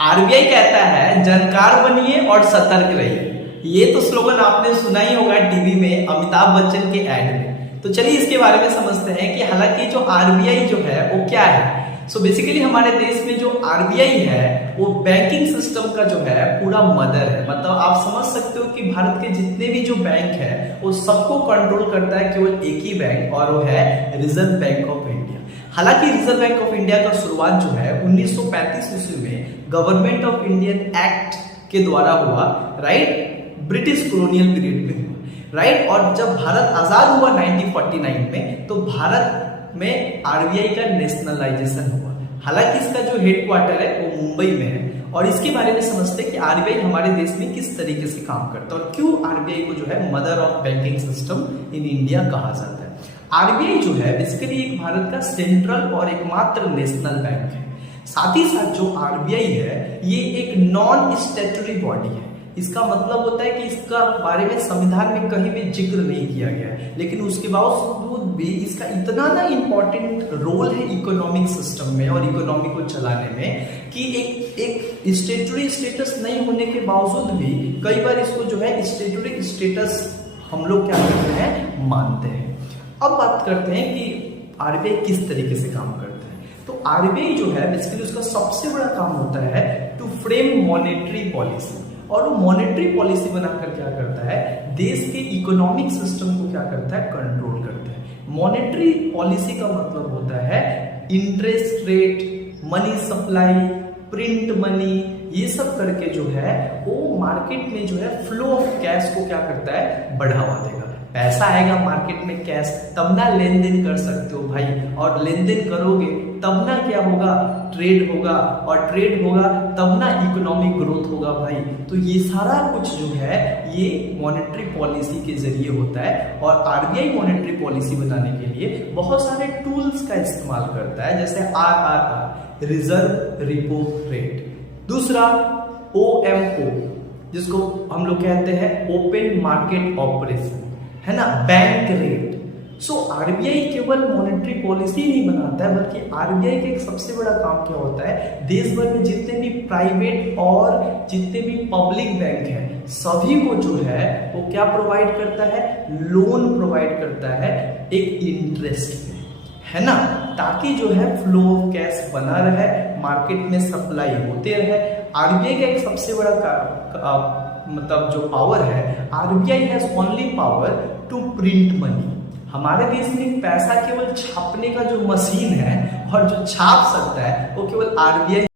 RBI कहता है जानकार बनिए और सतर्क रहिए। ये तो स्लोगन आपने सुना ही होगा टीवी में अमिताभ बच्चन के ऐड में। तो चलिए इसके बारे में समझते हैं कि हालांकि जो आरबीआई जो है वो क्या है। सो बेसिकली हमारे देश में जो आरबीआई है वो बैंकिंग सिस्टम का जो है पूरा मदर है। मतलब आप समझ सकते हो कि भारत के जितने भी जो बैंक है वो सबको कंट्रोल करता है केवल एक ही बैंक, और वो है रिजर्व बैंक ऑफ इंडिया। हालांकि रिजर्व बैंक ऑफ इंडिया का शुरुआत जो है 1935 ईस्वी में गवर्नमेंट ऑफ इंडियन एक्ट के द्वारा हुआ, राइट, ब्रिटिश कॉलोनियल पीरियड में हुआ, राइट। और जब भारत आजाद हुआ 1949 में, तो भारत में आरबीआई का नेशनलाइजेशन हुआ। हालांकि इसका जो हेडक्वार्टर है वो मुंबई में है। और इसके बारे में समझते हैं कि आरबीआई हमारे देश में किस तरीके से काम करता है और क्यों आरबीआई को जो है mother of banking system in India कहा जाता है। आरबीआई जो है बेसिकली एक भारत का सेंट्रल और एकमात्र नेशनल बैंक है। साथ ही साथ जो आरबीआई है ये एक नॉन स्टैट्यूटरी बॉडी है। इसका मतलब होता है कि इसका बारे में संविधान में कहीं भी जिक्र नहीं किया गया है, लेकिन उसके बावजूद भी इसका इतना ना इम्पोर्टेंट रोल है इकोनॉमिक सिस्टम में और इकोनॉमी को चलाने में कि एक स्टैट्यूटरी स्टेटस नहीं होने के बावजूद भी कई बार इसको जो है स्टैट्यूटरी स्टेटस हम लोग क्या करते हैं, मानते हैं। अब बात करते हैं कि आरबीआई किस तरीके से काम करता है। तो आरबीआई जो है बेसिकली उसका सबसे बड़ा काम होता है टू फ्रेम मॉनेटरी पॉलिसी, और वो मॉनेटरी पॉलिसी बनाकर क्या करता है, देश के इकोनॉमिक सिस्टम को क्या करता है, कंट्रोल करता है। मॉनेटरी पॉलिसी का मतलब होता है interest rate, money supply, print money, ये सब करके जो है वो मार्केट में जो है फ्लो ऑफ कैश को क्या करता है, बढ़ावा देगा। पैसा आएगा मार्केट में कैश, तब ना लेन देन कर सकते हो भाई, और लेन देन करोगे तब ना क्या होगा, ट्रेड होगा, और ट्रेड होगा तब ना इकोनॉमिक ग्रोथ होगा भाई। तो ये सारा कुछ जो है ये मॉनेटरी पॉलिसी के जरिए होता है। और आरबीआई मॉनेटरी पॉलिसी बनाने के लिए बहुत सारे टूल्स का इस्तेमाल करता है, जैसे आरआरआर, रिजर्व रिपो रेट, दूसरा ओएमओ जिसको हम लोग कहते हैं ओपन मार्केट ऑपरेशन, है ना, बैंक रेट। सो आरबीआई केवल मॉनेटरी पॉलिसी नहीं बनाता है, बल्कि आरबीआई का एक सबसे बड़ा काम क्या होता है, देश भर में जितने भी प्राइवेट और जितने भी पब्लिक बैंक हैं सभी को जो है वो क्या प्रोवाइड करता है, लोन प्रोवाइड करता है एक इंटरेस्ट पे, है ना, ताकि जो है फ्लो ऑफ कैश बना रहे, मार्केट में सप्लाई होते रहे। आरबीआई का एक सबसे बड़ा मतलब जो पावर है, RBI has only power to print money. हमारे देश में पैसा केवल छापने का जो मशीन है और जो छाप सकता है वो केवल आरबीआई